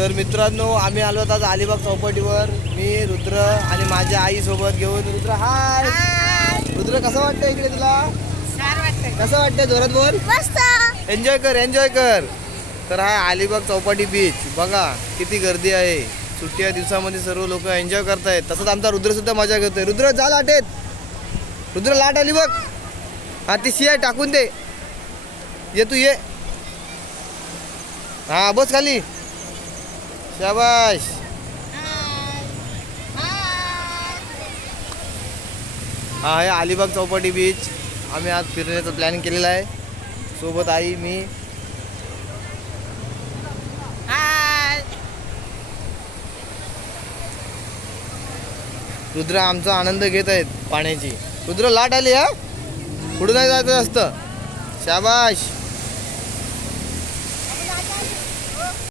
तर मित्रांनो आम्ही आलो आज अलिबाग चौपाटीवर. मी रुद्र आणि माझ्या आई सोबत घेऊन. रुद्र हाय. रुद्र कसं वाटतं इकडे तुला? कसं वाटतं? जोरात बोल. मस्त. एन्जॉय कर एन्जॉय कर. तर हा अलिबाग चौपाटी बीच बघा किती गर्दी आहे. सुट्ट्या दिवसामध्ये सर्व लोक एन्जॉय करतायत. तसंच आमचा रुद्र सुद्धा मजा घेतोय. रुद्र जा लाटेत. रुद्र लाट आली बघ. हा ती शिया टाकून दे. ये तू ये. हा बस खाली. शाबाश. हा आहे अलिबाग चौपाटी बीच. आम्ही आज फिरण्याचं प्लॅनिंग केलेलं आहे. सोबत आई मी. रुद्र आमचा आनंद घेत आहेत पाण्याची. रुद्र लाट आली हा. पुढे नाही जायचं असतं. शाबाश.